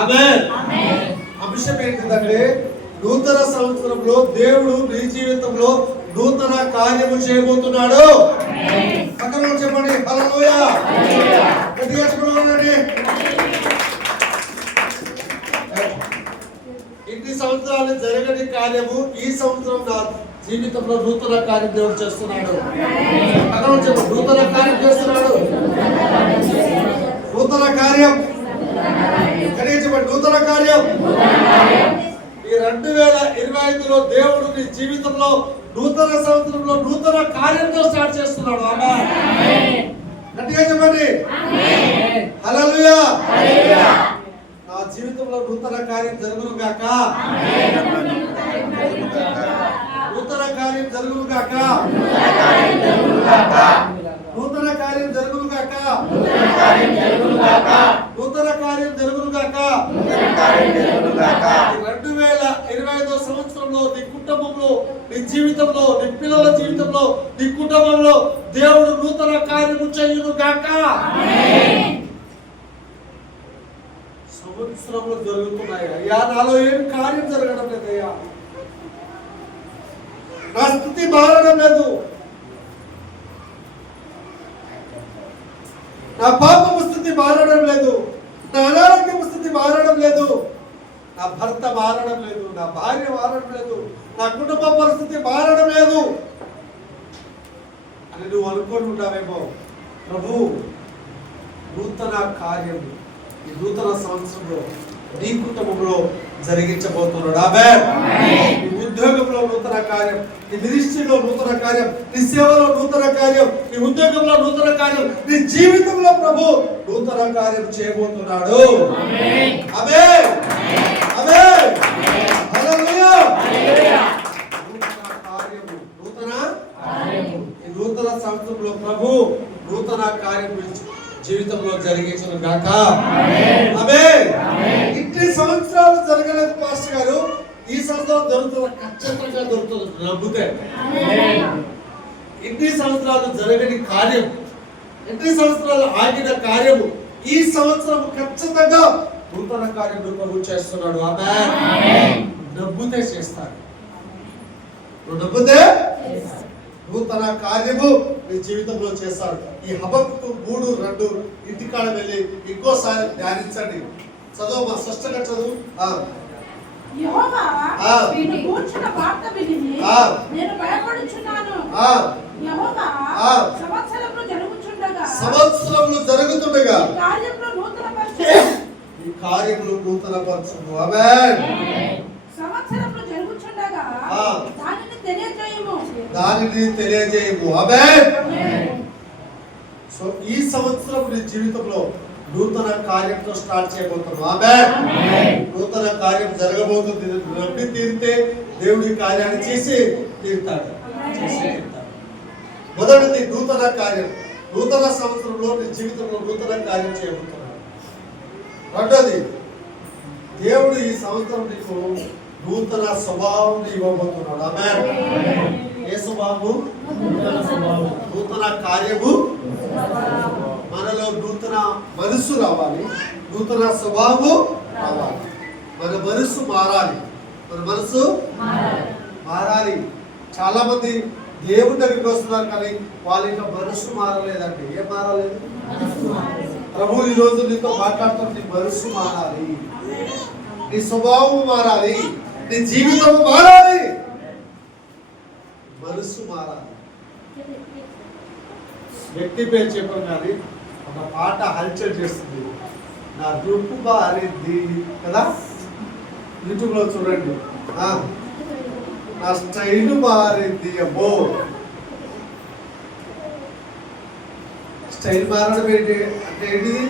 ఆమేన్. అంశం ఏంటంటే నూతన సంవత్సరంలో దేవుడు నీ జీవితంలో నూతన కార్యము చేయబోతున్నాడు. పక్కన చెప్పండి హల్లెలూయా. గట్టిగా చెప్పండి. ఇన్ని సంవత్సరాలు జరగని కార్యము ఈ సంవత్సరం నా జీవితంలో నూతన కార్యం దేవుడు చేస్తున్నాడు. పక్కన చెప్పండి నూతన కార్యం చేస్తున్నాడు. నూతన కార్యం గట్టిగా చెప్పండి నూతన కార్యం. ఈ 2025లో దేవుడు నీ జీవితంలో నూతన సంవత్సరంలో నూతన కార్యంతో స్టార్ట్ చేస్తున్నాడు. ఆమేన్. గట్టిగా చెప్పండి హల్లెలూయా. నా జీవితంలో నూతన కార్యం జరుగును గాక. నూతన కార్యం జరుగును గాక. నూతన కార్యం జరుగును గాక. నూతన కార్యం జరుగును గాక. 2025 సంవత్సరంలో నీ కుటుంబంలో నీ జీవితంలో నీ పిల్లల జీవితంలో నీ కుటుంబంలో దేవుడు నూతన కార్యము చేయును గాక. సంవత్సరంలో జరుగుతున్నాయి అయ్యా, నాలో ఏం కార్యం జరగడం లేదయ్యా, నా స్థితి మారడం లేదు, నా పాపము స్థితి మారడం లేదు, నా అనారోగ్యము స్థితి మారడం లేదు, నా భర్త మారడం లేదు, నా భార్య మారడం లేదు, నా కుటుంబ పరిస్థితి మారడం లేదు అని నువ్వు అనుకొని ఉంటావేమో. ప్రభు నూతన కార్యము ఈ నూతన సంవత్సరంలో నీ కుటుంబంలో జరిగించబోతున్నాడు. ఆమేన్. నీ ఉద్యోగంలో నూతన కార్యం, నీ మినిస్ట్రీలో నూతన కార్యం, నీ సేవలో నూతన కార్యం, నీ ఉద్యోగంలో నూతన కార్యం, నీ జీవితంలో ప్రభు నూతన కార్యం చేయబోతున్నాడు. ఆమేన్. ఆమేన్. ఆమేన్. హల్లెలూయా. నూతన కార్యము, నూతన కార్యము ఈ నూతన సంవత్సరంలో ప్రభు నూతన కార్యం జీవితంలో జరిగించును గాక. ఆమేన్. ఇన్ని సంవత్సరాలు జరగలేదు పాస్టర్ గారు, ఈ సంవత్సరం దొరుకుతుంది, ఖచ్చితంగా దొరుకుతుంది నమ్మితే. ఇన్ని సంవత్సరాలు జరగని కార్యం, ఇన్ని సంవత్సరాలు ఆగిన కార్యము ఈ సంవత్సరం ఖచ్చితంగా నూతన కార్యం ప్రభు చేస్తున్నాడు. ఆమేన్. నమ్మితే చేస్తాడు. నువ్వు నమ్మితే నూతన కార్యము మీ జీవితంలో చేస్తాడు. ఈ హబక్కు 3:2 ఇంటికాడ వెళ్ళి ఇంకోసారి ధ్యానించండి. చదువు స్పష్టంగా చదువు. యెహోవా వీని గూర్చిన వార్త విని నేను భయపడుచున్నాను. యెహోవా సంవత్సరములు జరుగుతుండగా ఈ కార్యములు నూతనపరచుము. ఆమేన్. సంవత్సరములు జరుగుచుండగా దానిని తెలియజేయము. ఆమేన్. సో ఈ సంవత్సరం నీ జీవితంలో నూతన కార్యంతో స్టార్ట్ చేయబోతున్నాం. ఆమేన్. నూతన కార్యం జరగబోతుంది. నమ్మి తీరితే దేవుడి కార్యాన్ని చేసి తీరుతాడు. మొదటిది నూతన కార్యం. నూతన సంవత్సరంలో నీ జీవితంలో నూతన కార్యం చేయబోతున్నాడు. రెండోది దేవుడు ఈ సంవత్సరం నీకు నూతన స్వభావం ఇవ్వబోతున్నాడు. ఆమేన్. ఏ స్వభావం? నూతన కార్యము. మనలో నూతన మనసు రావాలి, నూతన స్వభావం రావాలి, మన మనసు మారాలి. మన మనసు మారాలి. చాలా మంది దేవుడి దగ్గరికి వస్తున్నారు కానీ వాళ్ళ యొక్క మనసు మారలేదండి. ఏం మారలేదు? ప్రభు ఈ రోజు నీతో మాట్లాడుతున్న నీ మనసు మారాలి, నీ స్వభావం మారాలి, నీ జీవితం మారాలి, మనసు మారాలి. వ్యక్తి పేరు చెప్పాం కానీ ఒక పాట హల్చల్ చేస్తుంది. నా దుప్పు బారిద్ది కదా, యూట్యూబ్లో చూడండి. నా స్టైల్ మారింది. అబ్బో, స్టైల్ మారడం ఏంటి అంటే ఏంటిది?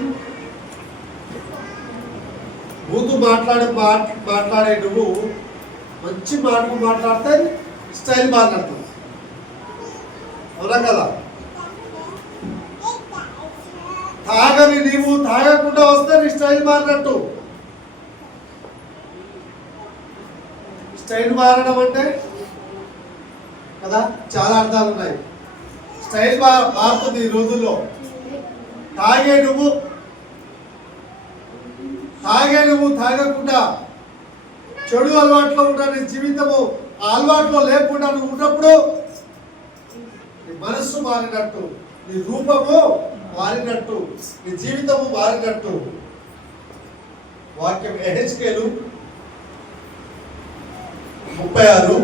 బూతు మాట్లాడే నువ్వు మంచి మాటలు మాట్లాడితే స్టైల్ మాట్లాడుతుంది. అవునా కదా? తాగని నీవు తాగకుండా వస్తే నీ స్టైల్ మారినట్టు. స్టైల్ మారడం అంటే కదా చాలా అర్థాలు ఉన్నాయి. స్టైల్ మారుతుంది ఈ రోజుల్లో. తాగే నువ్వు తాగే నువ్వు తాగకుండా చెడు అలవాట్లో ఉన్న నీ జీవితము ఆ అలవాట్లో లేకుండా నువ్వు ఉన్నప్పుడు నీ మనస్సు మారినట్టు, నీ రూపము మారినట్టు, నీ జీవితము మారినట్టు. వాక్యం ఎహెచ్కేలు 36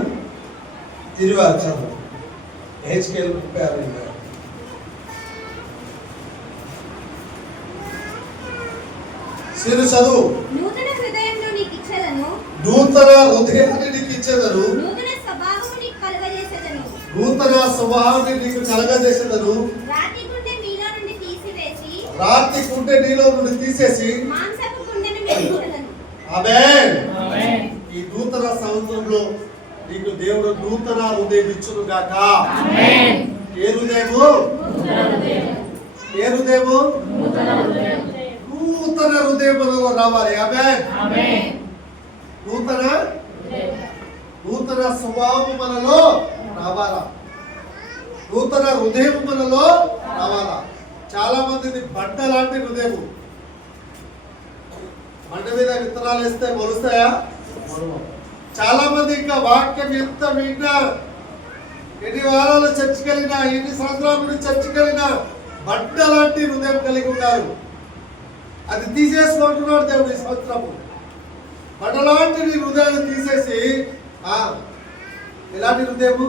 చదువు. ఎహెచ్కేలు 36 సిరు చదువు. నూతన హృదయంలో నీకు ఇచ్చేదను, నూతన హృదయాన్ని నీకు ఇచ్చేదను, నూతన స్వభావము నీకు కలుగజేసేదను, నూతన స్వభావాన్ని నీకు కలగజేసేదను. రాతి గుండె నీలో నుండి తీసివేసి, రాతి గుండె నీలో నుండి తీసేసి మాంసపు గుండెను మెరుగుదను. ఆమేన్. ఈ నూతన సంవత్సరంలో నీకు దేవుడు నూతన హృదయం ఇచ్చును గాక. ఆమేన్. ఏ హృదయము? ఏ హృదయము? నూతన హృదయములో రావాలి. ఆమేన్. నూతన స్వభావం మనలో రావాలా, నూతన హృదయం మనలో రావాలా. చాలా మందిది బండ లాంటి హృదయము. బండ మీద విత్తనాలు వేస్తే మొలుస్తాయా? చాలా మంది ఇంకా వాక్యం ఎంత విన్నా, ఎన్ని వారాలు చర్చికి వెళ్ళినా, ఎన్ని సంవత్సరాల నుండి చర్చికి వెళ్ళినా బండ లాంటి హృదయం కలిగి ఉన్నారు. అది తీసేసుకుంటున్నాడు దేవుడు ఈ సంవత్సరము. బండలాంటి నీ హృదయాన్ని తీసేసి ఎలాంటి హృదయము?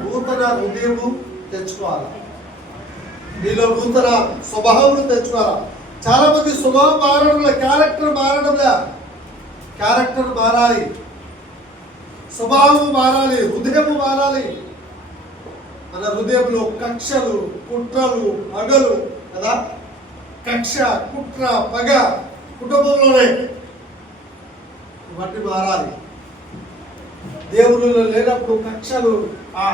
నూతన హృదయము తెచ్చుకోవాలా. నీలో నూతన స్వభావం తెచ్చుకోవాలా. చాలా మంది స్వభావం మారడంలే, క్యారెక్టర్ మారడంలే. క్యారెక్టర్ మారాలి, స్వభావం మారాలి, హృదయము మారాలి. మన హృదయంలో కక్షలు, కుట్రలు, పగలు కదా. కక్ష, కుట్ర, పగ కుటుంబంలోనే ఇవన్నీ మారాలి. దేవునిలో లేనప్పుడు కక్షలు, ఆ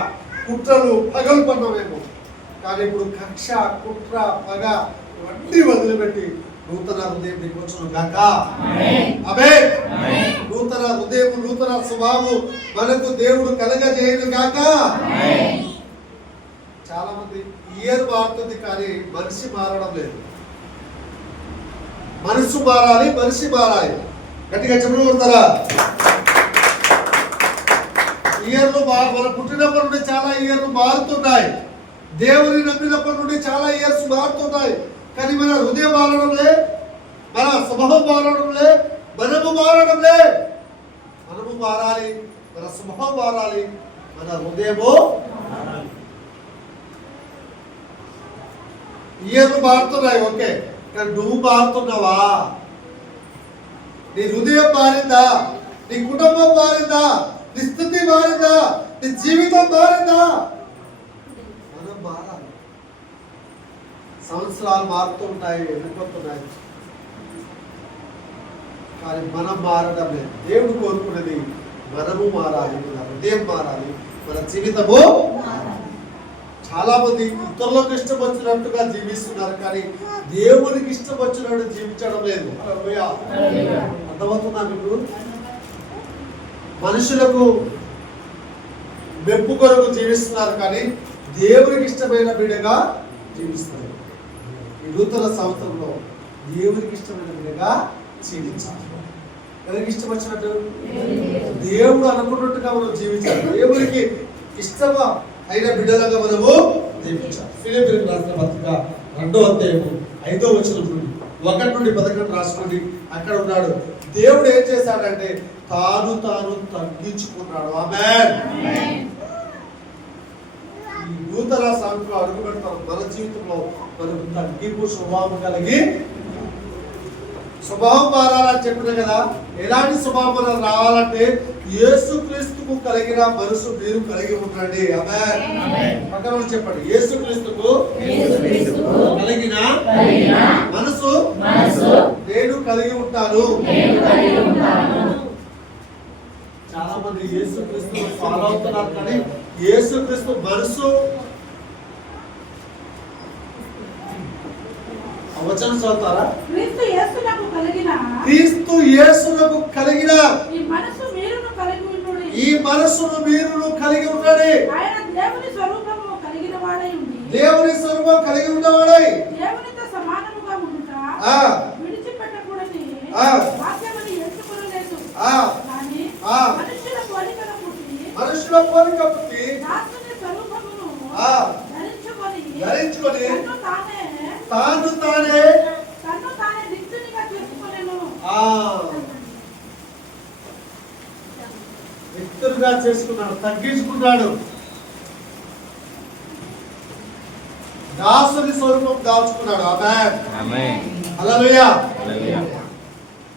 కుట్రలు, పగలు పడినామేమో. కానీ ఇప్పుడు కక్ష, కుట్ర, పగ ఇవన్నీ వదిలిపెట్టి నూతన హృదయం నీకు వచ్చును గాక. ఆమేన్. నూతన హృదయం, నూతన స్వభావం మనకు దేవుడు కలగజేయును గాక. చాలా మంది ఇయర్ మారుతుంది కానీ మనిషి మారడం లేదు. మనసు మారాలి, మనిషి మారాలి. గట్టిగా చెప్పలు కొడతారా? ఇయర్లు మన పుట్టినప్పటి నుండి చాలా ఇయర్లు మారుతున్నాయి. దేవుని నమ్మినప్పటి నుండి చాలా ఇయర్స్ మారుతున్నాయి. కానీ మన హృదయం మారడంలే, మన స్వభావం మారడంలే, మనము మారడంలే. మనము మారాలి, మన స్వభావం మారాలి, మన హృదయము మారాలి. ఇయర్లు మారుతున్నాయి ఓకే, కానీ నువ్వు మారుతున్నావా? నీ హృదయం మారిందా? నీ కుటుంబం మారిందా? నీ స్థితి మారిందా? నీ జీవితం మారిందా? మనం మారాలి. సంవత్సరాలు మారుతూ ఉంటాయి, వెళ్ళిపోతున్నాయి, కానీ మనం మారడం లేదు. దేవుడు కోరుకున్నది మనము మారాలి, మన హృదయం మారాలి, మన జీవితము. చాలా మంది ఇతరులకు ఇష్టం వచ్చినట్టుగా జీవిస్తున్నారు, కానీ దేవునికి ఇష్టం వచ్చినట్టు జీవించడం లేదు. అర్థమవుతుందా మీకు? మనుషులకు మెప్పు కొరకు జీవిస్తున్నారు, కానీ దేవునికి ఇష్టమైన బిడ్డగా జీవిస్తున్నారు. ఈ నూతన సంవత్సరంలో దేవునికి ఇష్టమైన బిడ్డగా జీవించాలి. ఎవరికి ఇష్టం వచ్చినట్టు? దేవుడు అనుకున్నట్టుగా మనం జీవించాలి. దేవునికి ఇష్టమా అయిన బిడ్డలుగా మనము జీవించాలి. ఫిలిప్పీయులకు రాసిన పత్రిక 2వ అధ్యాయము 5వ వచనం నుండి 1 నుండి 11 రాసుకోండి. అక్కడ ఉన్నాడు. దేవుడు ఏం చేశాడంటే తాను తగ్గించుకున్నాడు. ఆమేన్. ఈ నూతన సంవత్సరంలో అడుగు పెడతాం. మన జీవితంలో మనం తగ్గింపు స్వభావం కలిగి స్వభావం మారాలని చెప్పిన కదా. ఎలాంటి స్వభావం మనం రావాలంటే యేసుక్రీస్తుకు కలిగిన మనసు మీరు కలిగి ఉండండి. ఆమేన్. పక్కన చెప్పండి, యేసుక్రీస్తుకు కలిగిన మనసు నేను కలిగి ఉంటాను. చాలా మంది యేసుక్రీస్తు ఫాలో అవుతున్నారు, కానీ యేసుక్రీస్తు మనసు వచనం చదువుతారా? క్రీస్తు యేసునకు కలిగిన ఈ మనసును మీరును కలిగి ఉండండి. ఆయన దేవుని స్వరూపము కలిగిన వాడై ఉండి, దేవుని స్వరూపం కలిగి ఉన్నవాడై దేవునితో సమానముగా ఉండుట విడిచిపెట్టకూడని ఆ. వాక్యమును ఎంచుకొనలేదు. ఆ. కానీ ఆ. మనుష్యుల పోలికను పుట్టి మనుషుల పోలిక పుట్టి దాసుని స్వరూపమును ఆ. ధరించుకొని ధరించుకొని తన్ను తానే రిక్తునిగా చేసుకొనెను. వ్యక్తులుగా చేసుకున్నాడు, తగ్గించుకున్నాడు. దాసుని స్వరూపం దాచుకున్నాడు. ఆమేన్. హల్లెలూయా.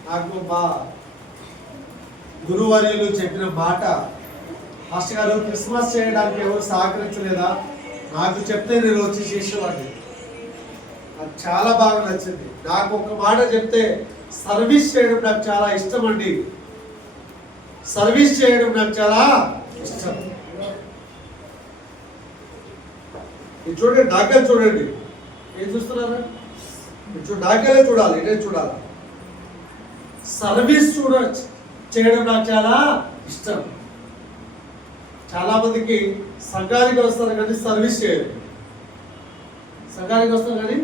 నాకు మా గురువర్యులు చెప్పిన మాట, మాస్టర్ గారు క్రిస్మస్ చేయడానికి ఎవరు సహకరించలేదా, నాకు చెప్తే నేను వచ్చి చేసేవాడిని. నాకు చాలా బాగా నచ్చింది. నాకు ఒక మాట చెప్తే, సర్వీస్ చేయడం నాకు చాలా ఇష్టం అండి. సర్వీస్ చేయడం నాకు చాలా ఇష్టం. ఇది చూడండి, నాకే చూడండి. ఏం చూస్తున్నారా? నాకేలే చూడాలి, ఇదే చూడాలి. సర్వీస్ చేయడం నాకు చాలా ఇష్టం. చాలా మందికి సంఘానికి వస్తారు కానీ సర్వీస్ చేయరు. సంఘానికి వస్తారు కానీ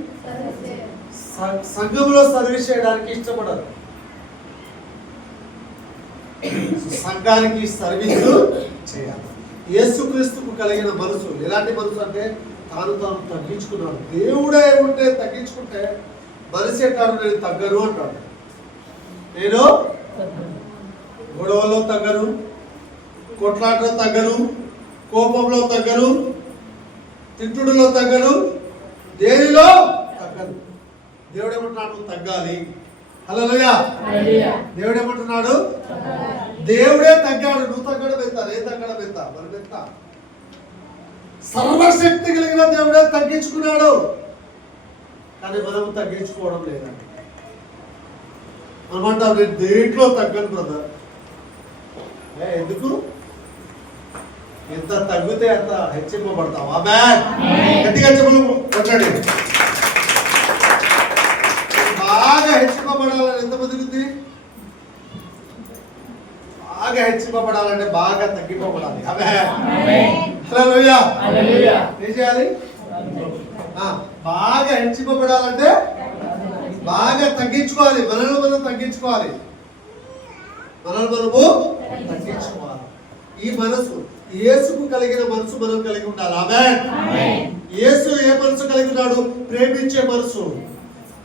సంఘంలో సర్వీస్ చేయడానికి ఇష్టపడరు. సంఘానికి సర్వీస్ చేయాలి. యేసుక్రీస్తుకు కలిగిన మనసు ఎలాంటి మనసు అంటే, తాను తగ్గించుకున్నాడు. దేవుడే ఉంటే తగ్గించుకుంటే మనిషి అంటాడు, నేను తగ్గను అంటాడు. నేను గొడవలో తగ్గను, కొట్లాటలో తగ్గను, కోపంలో తగ్గను, తిట్టుడులో తగ్గను, దేనిలో తగ్గను. దేవుడు ఏమంటున్నాడు? నువ్వు తగ్గాలి. హల్లెలూయా. దేవుడు ఏమంటున్నాడు? దేవుడే తగ్గాడు. నువ్వు తగ్గడం ఎంత? నేను తగ్గడం ఎంత? మనం ఎంత? సర్వశక్తి కలిగిన దేవుడే తగ్గించుకున్నాడు. కానీ మనం తగ్గించుకోవడం లేదండి. మనమంటాం, నేను దేంట్లో తగ్గను బ్రదర్. ఎందుకు? ఎంత తగ్గితే అంత హెచ్చింపబడతావు. ఆమేన్. గట్టిగా చెప్పులు కొట్టండి. బాగా హెచ్చింపబడాలని ఎంతమందికి ఉంది? బాగా హెచ్చింపబడాలంటే బాగా తగ్గిపోబడాలి. ఆమేన్. హల్లెలూయా. ఏం చేయాలి? బాగా హెచ్చింపబడాలంటే బాగా తగ్గించుకోవాలి. మనల్ని మనం తగ్గించుకోవాలి. మనము తగ్గించుకోవాలి. ఈ మనసు, యేసుకు కలిగిన మనసు మనం కలిగి ఉండాలి. ఆమేన్. యేసు ఏ మనసు కలిగి ఉన్నాడు? ప్రేమించే మనసు,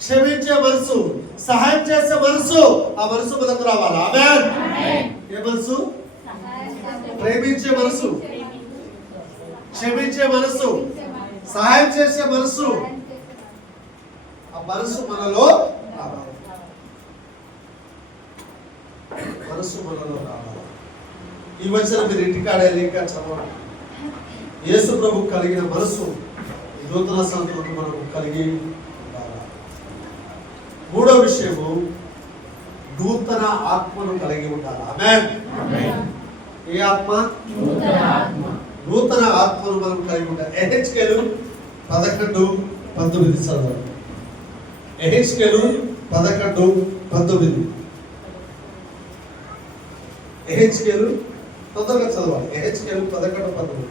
క్షమించే మనసు, సహాయం చేసే మనసు. ఆ మనసు మనకు రావాలి. ఆమేన్. ఏ మనసు? ప్రేమించే మనసు, క్షమించే మనసు, సహాయం చేసే మనసు. ఆ మనసు మనలో రావాలి. మనసు మనలో రావాలి. ఈ వచనం మీరు ఇంటికాడే ఇంకా చదవండి. యేసు ప్రభు కలిగిన మనసు నూతన సంవత్సరం మనకు కలిగి ఉండాలి. మూడో విషయము, నూతన ఆత్మను కలిగి ఉండాలి. ఆమేన్. ఏ ఆత్మ? నూతన ఆత్మను మనం కలిగి ఉండాలి. ఎహెచ్కేలు 11:19 చదవండి. ఎహెచ్కేలు 11:19. ఎహెచ్కేలు తొందరగా చదవాలి. ఎహెచ్కేలు 11:19.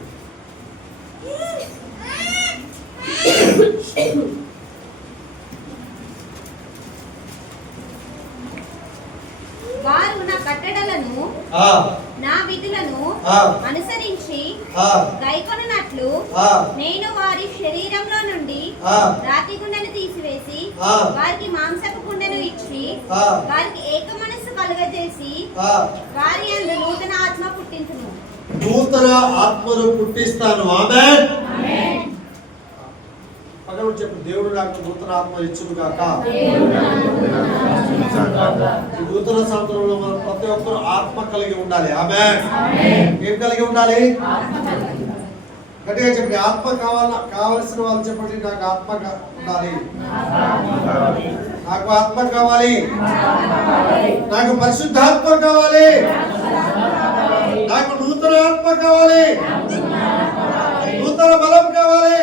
వారు నా కట్టడలను నా విధులను అనుసరించి గైకొనున్నట్లు నేను వారి శరీరంలో నుండి రాతి గుండెను తీసివేసి వారికి మాంసపు గుండెను ఇచ్చి వారికి ఏక మనస్సు కలుగజేసి వారి యందు నూతన ఆత్మ పుట్టించును. నూతన ఆత్మను పుట్టిస్తాను. ఆమేన్. పక్కన చెప్పు, దేవుడు నాకు నూతన ఆత్మ ఇచ్చును గాక. ఈ నూతన సంవత్సరంలో మనం ప్రతి ఒక్కరు ఆత్మ కలిగి ఉండాలి. ఆమేన్. ఏం కలిగి ఉండాలి? గట్టిగా చెప్పండి. ఆత్మ కావాల్సిన వాళ్ళు చెప్పండి. నాకు ఆత్మ ఉండాలి. నాకు ఆత్మ కావాలి. నాకు పరిశుద్ధాత్మ కావాలి. నాకు నూతన ఆత్మ కావాలి. నూతన బలం కావాలి.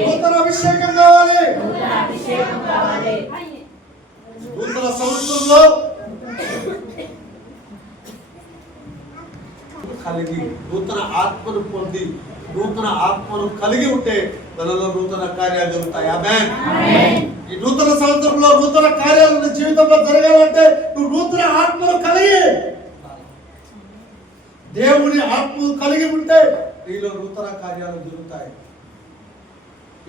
నూతన అభిషేకం కావాలి. నూతన సంవత్సరంలో కలిగి నూతన ఆత్మను పొంది నూతన ఆత్మను కలిగి ఉంటే మనలో నూతన కార్యాలు జరుగుతాయి. ఆమేన్. ఈ నూతన సంవత్సరంలో నూతన కార్యాలు నీ జీవితంలో జరగాలంటే నువ్వు నూతన ఆత్మను కలిగి, దేవుని ఆత్మ కలిగి ఉంటే నీలో నూతన కార్యాలు జరుగుతాయి.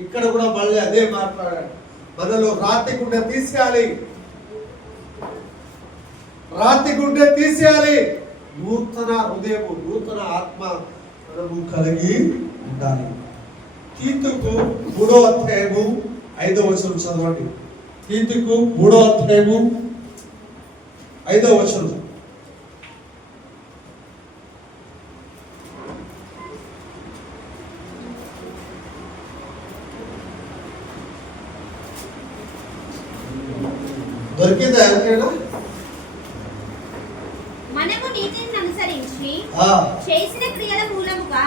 ఇక్కడ కూడా మళ్ళీ అదే మాట్లాడాడు. మనలో రాతి గుండె తీసేయాలి, రాతి గుండె తీసేయాలి. నూతన హృదయము, నూతన ఆత్మ మనము కలిగి ఉండాలి. తీతుకు 3వ అధ్యాయము 5వ వచనం చదవండి. తీతుకు 3వ అధ్యాయము 5వ వచనం. దొరికిందా ఎవరికైనా? మనము నీతిని అనుసరించి చేసిన క్రియల మూలముగా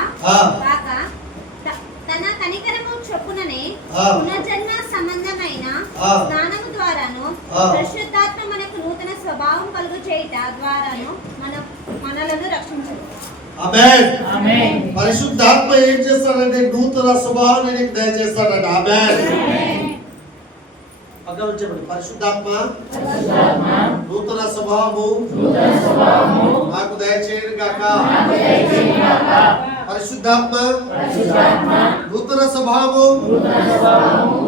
కాక తన కనికరము చొప్పుననే పునర్జన్మ సంబంధమైన స్నానము ద్వారాను పరిశుద్ధాత్మ మనకు నూతన స్వభావం కలుగు చేయుట ద్వారాను మనలను రక్షించును. ఆమేన్. ఆమేన్. పరిశుద్ధాత్మ ఏం చేస్తాడంటే నూతన స్వభావాన్ని నీకు దయచేస్తాడంట. ఆమేన్. పక్కన చెప్పండి. పరిశుద్ధాత్మ నూతన స్వభావము నాకు దయచేయను గాక. పరిశుద్ధాత్మ నూతన స్వభావము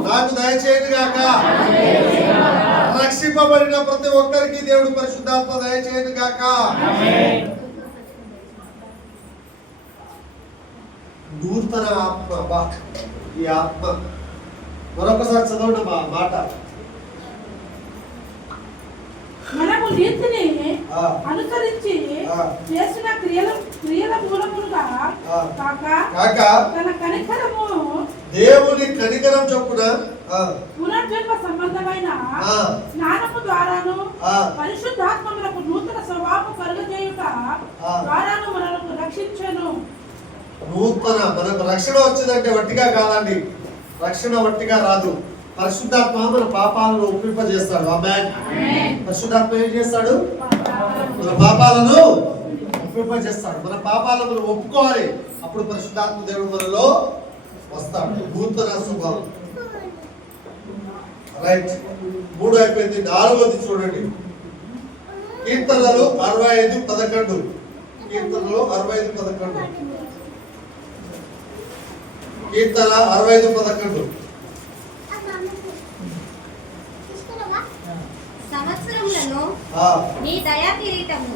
నాకు దయచేయను గాక. రక్షింపబడిన ప్రతి ఒక్కరికి దేవుడు పరిశుద్ధాత్మ దయచేయను గాక. నూతన ఆత్మ, ఈ ఆత్మ మరొకసారి చదవండి మా మాట. మనము నీతిని అనుసరించి చేసిన క్రియల మూలముగా కాక తన కనికరము, దేవుని కనికరం చొప్పున పునర్జన్మ సంబంధమైన స్నానము ద్వారాను పరిశుద్ధాత్మములకు నూతన స్వభావం కలుగజేయుట ద్వారాను మనకు రక్షించెను. నూతన మనకు రక్షణ వచ్చిందంటే వట్టిగా కాదండి. రక్షణ వట్టిగా రాదు. పరిశుద్ధాత్మ మన పాపాలను ఒప్పింపజేస్తాడు. ఆమేన్. పరిశుద్ధాత్మ ఏం చేస్తాడు? మన పాపాలను ఒప్పింపజేస్తాడు. మన పాపాలను మనం ఒప్పుకోవాలి. అప్పుడు పరిశుద్ధాత్మ దేవుడు మనలో వస్తాడు. నూతన స్వభావం. రైట్. 3 అయిపోయింది. 4వది చూడండి. కీర్తనలు 65:11. కీర్తనలు 65:11. కీర్తన 65:11. సంవత్సరములను నీ దయా కిరీటము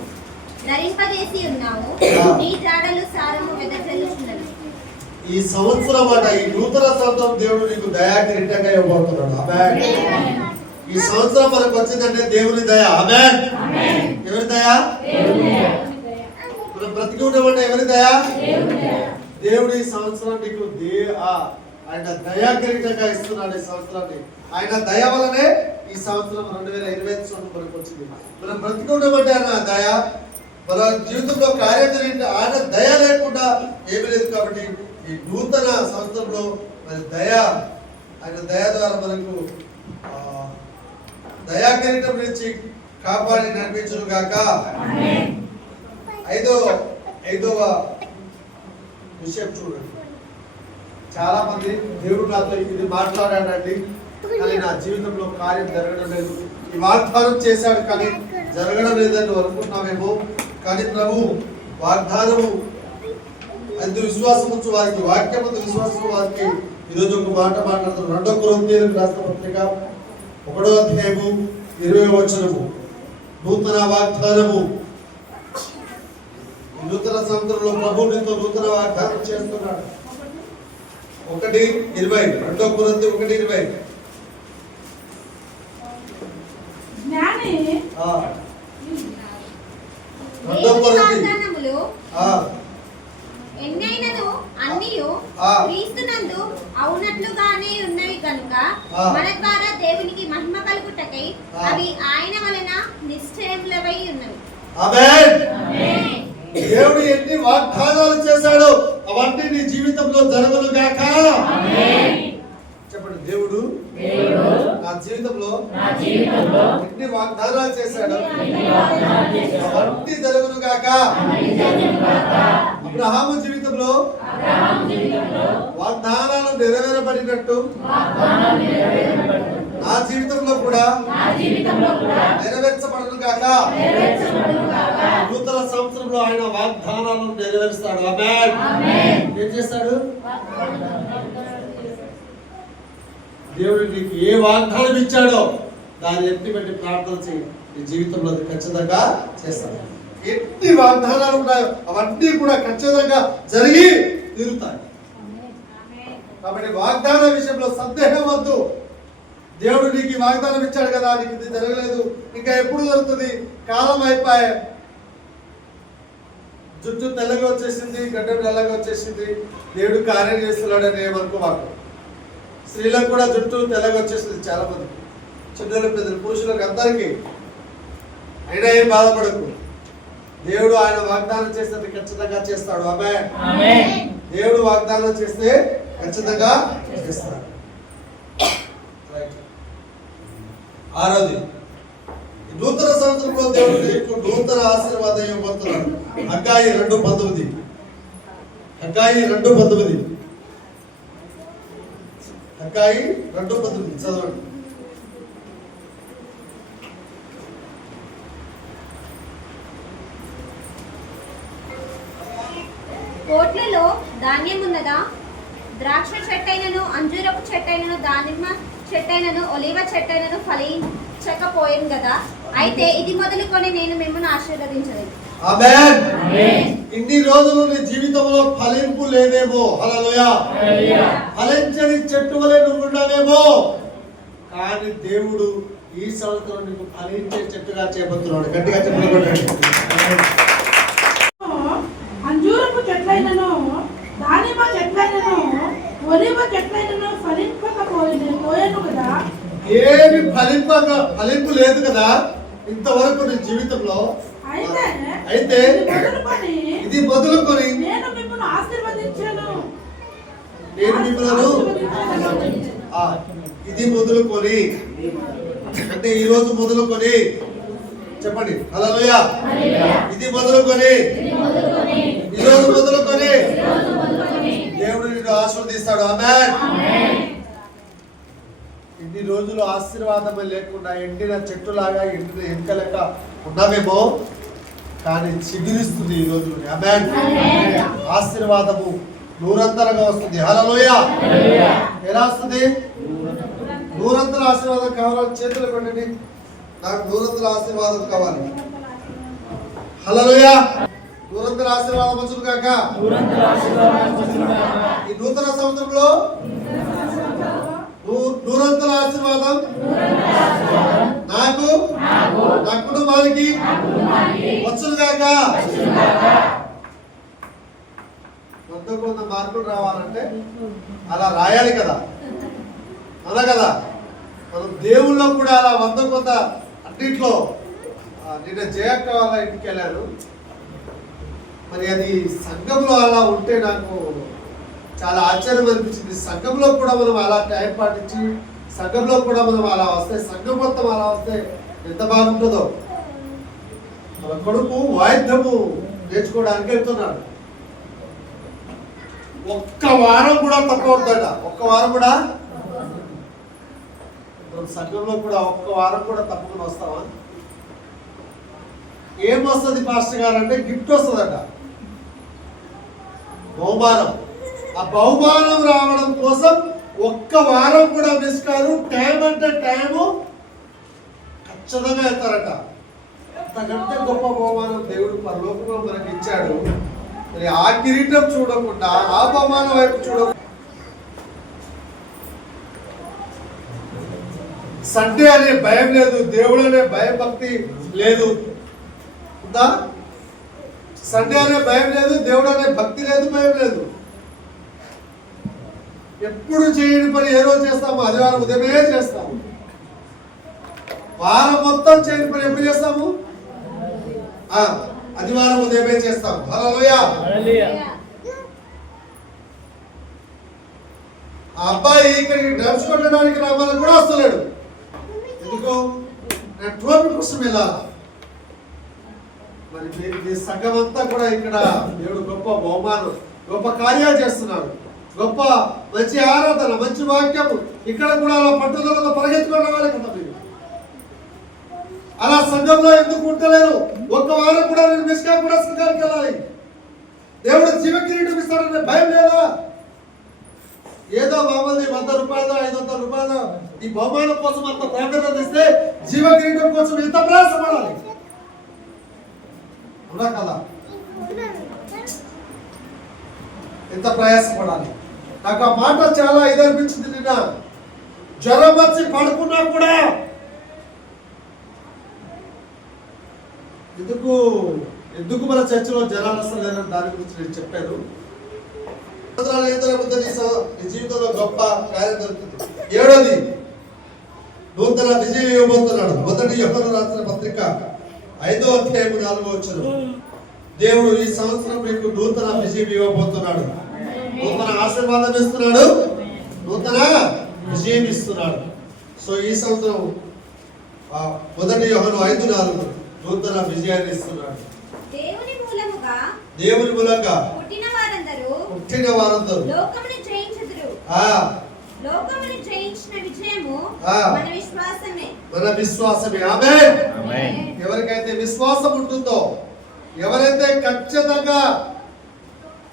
ధరింపజేసి ఉన్నావు, నీ జాడలు సారము వెదజల్లుచున్నవి. ఈ సంవత్సరం అట, ఈ నూతన సంవత్సరం దేవుడు నీకు దయా కిరీటంగా ఇవ్వబోతున్నాడు. ఆమేన్. ఈ సంవత్సరం మనకు వచ్చిందంటే దేవుని దయ. ఆమేన్. ఎవరి దయ? మనం బ్రతికి ఉండమంటే ఎవరి దయ? దేవుడు ఈ సంవత్సరం నీకు ఆయన దయా కిరీటంగా ఇస్తున్నాడు. ఈ సంవత్సరాన్ని ఆయన దయ వలనే ఈ సంవత్సరం 2025 సంవత్సరం మనకు వచ్చింది. మనం బ్రతికి ఉండమంటే ఆయన దయ, మన జీవితంలో కార్యం జరిగింది. ఆయన దయ లేకుండా ఏమీ లేదు. కాబట్టి ఈ నూతన సంవత్సరంలో మన దయ, ఆయన దయ ద్వారా మనకు దయా కిరీటం నుంచి కాపాడి నడిపించును గాక. 5వ విషయం చూడండి. చాలా మంది దేవుడు నాతో ఇది మాట్లాడాడండి, కానీ నా జీవితంలో కార్యం జరగడం లేదు. ఈ వాగ్దానం చేశాడు కానీ జరగడం లేదని అనుకుంటున్నామేమో. కానీ ప్రభు వాగ్దానము అందు విశ్వాసం ఉంచు వారికి, వాక్యం అందు విశ్వాసం వారికి ఈరోజు ఒక మాట మాట్లాడుతున్నాం. 2 కొరింథీయులకు రాసిన పత్రిక 1వ అధ్యాయము 20వ వచనము. నూతన వాగ్దానము. నూతన సంవత్సరంలో ప్రభు నీతో నూతన వాగ్దానం చేస్తున్నాడు. 1:20. 2 కొరింథీ 1:20. జ్ఞాని వాగ్దానములు ఎన్నైనను అన్నియు క్రీస్తునందు అవునట్లుగానే ఉన్నవి కనుక మన ద్వారా దేవునికి మహిమ కలుగుటకై అవి ఆయన వలన నిశ్చయములవై ఉన్నవి. ఆమేన్. దేవుడు ఎన్ని వాగ్దానాలు చేశాడో అవన్నీ నీ జీవితంలో జరగను గాక. చెప్పండి. దేవుడు నా జీవితంలో ఎన్ని వాగ్దానాలు చేశాడో అవన్నీ జరగను గాక. అబ్రహాము జీవితంలో వాగ్దానాలు నెరవేరబడినట్టు నా జీవితంలో కూడా నెరవేర్చబడును గాక. నూతన సంవత్సరంలో ఆయన వాగ్దానాలను నెరవేరుస్తాడు. ఆమేన్. ఏం చేస్తాడు? దేవుడు నీకు ఏ వాగ్దానం ఇచ్చాడో దాన్ని ఎత్తి పెట్టి ప్రార్థన చేయి. నీ జీవితంలో అది ఖచ్చితంగా చేస్తాడు. ఎన్ని వాగ్దానాలు ఉన్నాయో అవన్నీ కూడా ఖచ్చితంగా జరిగి తీరుతాయి. కాబట్టి వాగ్దాన విషయంలో సందేహం వద్దు. దేవుడు నీకు ఈ వాగ్దానం ఇచ్చాడు కదా, నీకు ఇది జరగలేదు, ఇంకా ఎప్పుడు జరుగుతుంది, కాలం అయిపోయా, జుట్టు తెల్లగా వచ్చేసింది, గడ్డం తెల్లగా వచ్చేసింది, దేవుడు కార్యం చేస్తున్నాడని ఏమనుకోవాలి. స్త్రీలకు కూడా జుట్టు తెల్లగా వచ్చేసింది చాలా మంది, చిన్నలు పెద్దలు పురుషులకు అందరికీ. అయినా ఏం బాధపడకు, దేవుడు ఆయన వాగ్దానం చేస్తే ఖచ్చితంగా చేస్తాడు. ఆమేన్. దేవుడు వాగ్దానం చేస్తే ఖచ్చితంగా చేస్తాడు. ఆరోది నూతన సంవత్సరంలో దేవుడు నీకు నూతన ఆశీర్వాదం ఇవ్వబోతున్నాడు. హగ్గయి 2:19. హగ్గయి 2:19. హగ్గయి 2:19 చదవండి. కోట్లలో ధాన్యం ఉన్నదా? ద్రాక్ష చెట్టైనను, అంజూరపు చెట్టైనను, దానిమ్మ చెట్టైనను, ఒలివ చెట్టైనను ఫలించకపోయేను కదా. అయితే ఇది మొదలుకొని నేను మిమ్మల్ని ఆశీర్వదించలేదు. ఆమేన్. ఇన్ని రోజులు నీ జీవితంలో ఫలింపు లేదేమో. హల్లెలూయా. ఫలించని చెట్టు వలె నువ్వు ఉన్నావేమో, కానీ దేవుడు ఈ సంవత్సరం నీకు ఫలించే చెట్టుగా చేయబోతున్నాడు. గట్టిగా చెప్పండి. అంజూరపు చెట్లైనను, దానిమ్మ చెట్లైనను, ఒలివ చెట్లైనను ఫలింపకపోయేను కదా. ఏమి ఫలింపు లేదు కదా ఇంతవరకు నీ జీవితంలో. అయితే ఇది మొదలుకొని నేను మిమ్మల్ని ఆశీర్వదించాను. ఇది మొదలుకొని అంటే ఈ రోజు మొదలుకొని చెప్పండి. హల్లెలూయా. ఇది మొదలుకొని ఈ రోజు మొదలుకొని దేవుడు నిన్ను ఆశీర్వదిస్తాడు. ఆమేన్. ఇన్ని రోజులు ఆశీర్వాదమే లేకుండా ఎండిన చెట్టులాగా ఎండిన ఎంక లెక్క ఉన్నామేమో, కానీ చిగురిస్తుంది ఈ రోజు. ఆమేన్. ఆశీర్వాదము నూరంతరంగా వస్తుంది. హల్లెలూయా. ఎలా వస్తుంది? నూరంతర ఆశీర్వాదం కావాలని చేతులు పెట్టండి. నాకు నూరంతర ఆశీర్వాదం కావాలి. హల్లెలూయా. నూరంతర ఆశీర్వాదం వచ్చును కాక. ఈ నూతన సంవత్సరంలో నూరంతర ఆశీర్వాదం నాకు, నా కుటుంబానికి వచ్చును కాక. 100 మార్కులు రావాలంటే అలా రాయాలి కదా, అలా కదా. మనం దేవుళ్ళో కూడా అలా 100 అన్నిట్లో. నిన్న జయక్క వాళ్ళ ఇంటికి వెళ్ళాను. మరి అది సంఘంలో అలా ఉంటే నాకు చాలా ఆశ్చర్యం అనిపించింది. సంఘంలో కూడా మనం అలా టైం పాటించి సంఘంలో కూడా మనం అలా వస్తే, సంఘం మొత్తం అలా వస్తే ఎంత బాగుంటుందో. మన కొడుకు వాయిద్యము నేర్చుకోవడానికి వెళ్తున్నాడు. ఒక్క వారం కూడా తప్పవద్దట. ఒక్క వారం కూడా సంఘంలో కూడా ఒక్క వారం కూడా తప్పకుండా వస్తావా? ఏం వస్తుంది పాస్టర్ గారు అంటే గిఫ్ట్ వస్తుందట, బహుమానం. ఆ బహుమానం రావడం కోసం ఒక్క వారం కూడా మిస్ కాదు. టైం అంటే టైము ఖచ్చితంగా వెళ్తారట. అంతకంటే గొప్ప బహుమానం దేవుడు పరలోకంలో మనకి ఇచ్చాడు. మరి ఆ కిరీటం చూడకుండా, ఆ బహుమానం వైపు చూడకుండా, సండే అనే భయం లేదు, దేవుడు అనే భయం భక్తి లేదు. ఉందా? సండే అనే భయం లేదు, దేవుడు అనే భక్తి లేదు, భయం లేదు. ఎప్పుడు చేయని పని ఏ రోజు చేస్తాము? ఆదివారం ఉదయమే చేస్తాము. వారం మొత్తం చేయని పని ఎప్పుడు చేస్తాము? ఆదివారం ఉదయమే చేస్తాము. హల్లెలూయా. ఆ అబ్బాయి ఇక్కడికి డ్రమ్స్ కొట్టడానికి రమ్మని కూడా వస్తలేడు. ఎందుకు? నేను ట్రోఫీ కోసం వెళ్ళాలి. మరి మీ సంఘం అంతా కూడా ఇక్కడ దేవుడు గొప్ప బహుమానం, గొప్ప కార్యాలు చేస్తున్నాడు. గొప్ప మంచి ఆరాధన, మంచి వాక్యము, ఇక్కడ కూడా అలా పట్టుదలతో పరిగెత్తుకుని రావాలి కదా మీరు. అలా సంఘంలో ఎందుకు ఉంటలేరు? ఒక్క వారం కూడా నేను మిస్ కాకుండా సంఘానికి వెళ్ళాలి. దేవుడు జీవకిరీటం ఇస్తాడనే భయం లేదా? ఏదో మామూలు 100 రూపాయలు 500 రూపాయలు ఈ బహుమానం కోసం అంత ప్రాధాన్యత ఇస్తే జీవకిరీటం కోసం ఎంత ప్రయాసపడాలి? అవునా కదా? ఎంత ప్రయాసపడాలి? నాకు ఆ మాట చాలా ఇదనిపించింది. నిన్న జ్వరం వచ్చి పడుకున్నా కూడా ఎందుకు మన చర్చలో జనాలు అసలు లేదని దాని గురించి నేను చెప్పాను. నీ జీవితంలో గొప్ప కార్యం జరుగుతుంది. 7ది నూతన విజయం ఇవ్వబోతున్నాడు. 1 యోహాను రాసిన పత్రిక 5వ అధ్యాయం 4వ వచనం. దేవుడు ఈ సంవత్సరం మీకు నూతన విజయం ఇవ్వబోతున్నాడు. నూతన ఆశీర్వాదం ఇస్తున్నాడు, నూతన విజయం ఇస్తున్నాడు. సో ఈ సంవత్సరం 1 యోహాను 5:4 నూతన విజయాన్ని ఇస్తున్నాడు. దేవుని మూలంగా పుట్టిన వారందరూ లోకమును జయించుదురు. లోకమును జయించిన విజయము మన విశ్వాసమే. ఆమేన్. ఎవరికైతే విశ్వాసం ఉంటుందో, ఎవరైతే ఖచ్చితంగా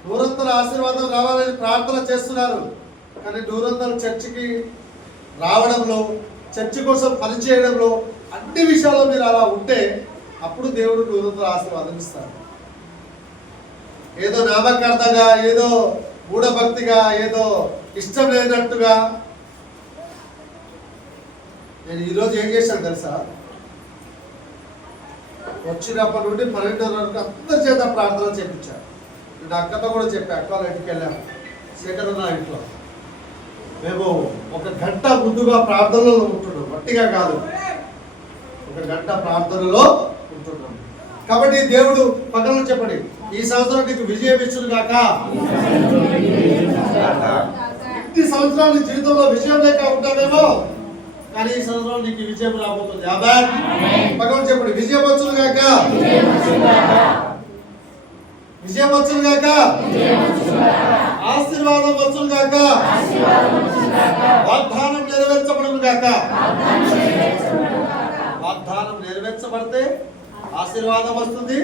నూరంతల ఆశీర్వాదం రావాలని ప్రార్థన చేస్తున్నారు, కానీ నూరంతల చర్చికి రావడంలో, చర్చి కోసం పనిచేయడంలో అన్ని విషయాల్లో మీరు అలా ఉంటే అప్పుడు దేవుడు నూరంతల ఆశీర్వాదం ఇస్తాడు. ఏదో నామకార్థంగా, ఏదో మూఢభక్తిగా, ఏదో ఇష్టం లేనట్టుగా. నేను ఈరోజు ఏం చేశాను తెలుసా? వచ్చినప్పటి నుండి 12 వరకు అందరి చేత ప్రార్థన చేయించాను. నేను అక్కతో కూడా చెప్పా, అక్క వాళ్ళ ఇంటికి వెళ్ళాము, శేఖర్ నా ఇంట్లో. మేము 1 గంట ముందుగా ప్రార్థనలో ఉంటున్నాం, వట్టిగా కాదు, 1 గంట ప్రార్థనలో ఉంటున్నాం. కాబట్టి దేవుడు పక్కన చెప్పండి, ఈ సంవత్సరం నీకు విజయం ఇచ్చును గాక. ఇన్ని సంవత్సరాలు జీవితంలో విజయం లేక ఉంటామేమో, కానీ ఈ సంవత్సరం నీకు విజయం రాబోతుంది. ఆమేన్. పక్కన చెప్పండి, విజయం వచ్చును గాక, విజయం వచ్చును గాక, ఆశీర్వాదం వచ్చును గాక, వాగ్దానం నెరవేర్చబడును గాక. వాగ్దానం నెరవేర్చబడితే ఆశీర్వాదం వస్తుంది,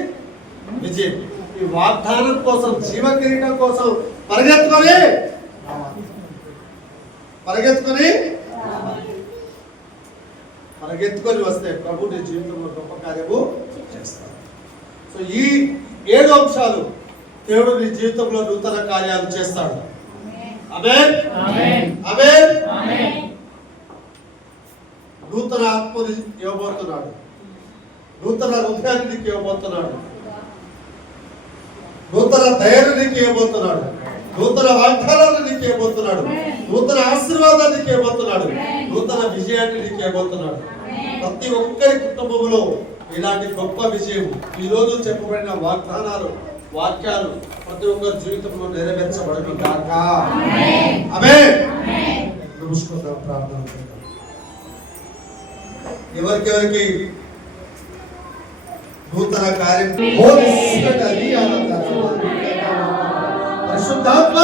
విజయం. ఈ వాగ్దానం కోసం, జీవ కిరీటం కోసం పరిగెత్తుకొని వస్తే ప్రభు నీ జీవితంలో గొప్ప కార్యము చేస్తాడు. సో ఈ 7 అంశాలు దేవుడు నీ జీవితంలో నూతన కార్యాలు చేస్తాడు. ఆమేన్. ఆమేన్. నూతన ఆత్మని ఇవ్వబోతున్నాడు, నూతన హృదయాన్ని నీకు ఇవ్వబోతున్నాడు, నూతన దయను నీకు ఇవ్వబోతున్నాడు, నూతన వాగ్దానాన్ని నీకు ఇవ్వబోతున్నాడు, నూతన ఆశీర్వాదాన్ని నీకు ఇవ్వబోతున్నాడు, నూతన విజయాన్ని నీకు ఇవ్వబోతున్నాడు. ప్రతి ఒక్కరి కుటుంబంలో ఇలాంటి గొప్ప విజయం, ఈ రోజు చెప్పబడిన వాగ్దానాలు, వాక్యాలు ప్రతి ఒక్కరి జీవితంలో నెరవేర్చబడను గాక. ఆమేన్. నమస్కారం. ప్రార్థన చేద్దాం. ఎవరికి నూతన కార్యం పరిశుద్ధాత్మ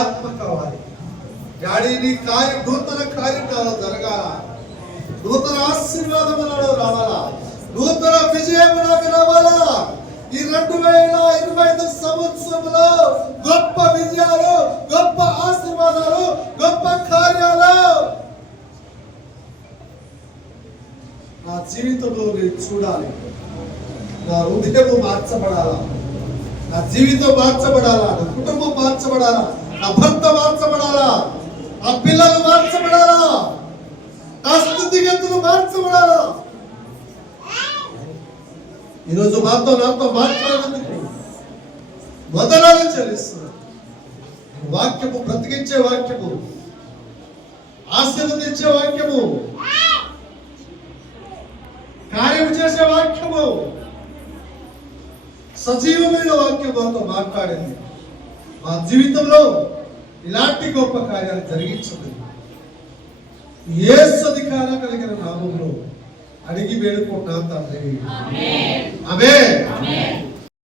ఆత్మ కావాలి. డాడీ నీ కార్యం, నూతన కార్యం జరగాల, నూతన ఆశీర్వాదం నాలో రావాలా, నూతన విజయం నాకు రావాలా. ఈ 2025 సంవత్సరంలో గొప్ప విజయాలు, గొప్ప ఆశీర్వాదాలు, గొప్ప కార్యాలు నా జీవితంలో నేను చూడాలి. నా హృదయము మార్చబడాలా, నా జీవితం మార్చబడాలా, నా కుటుంబం మార్చబడాలా, నా భర్త మార్చబడాలా, నా పిల్లలు మార్చబడాలా, నా స్థితిగతులు మార్చబడాలా. ఈరోజు నాతో మాట్లాడినందుకు వందనాలు చెల్లిస్తున్నాను. వాక్యము బ్రతికించే వాక్యము, ఆశీర్వదించే వాక్యము, కార్యము చేసే వాక్యము, సజీవమైన వాక్యం మాతో మాట్లాడింది. మా జీవితంలో ఇలాంటి గొప్ప కార్యాలు జరిగించండి. యేసు అధికారం కలిగిన నామములో అడిగి వేడుకుంటున్నాను తండ్రి. ఆమేన్.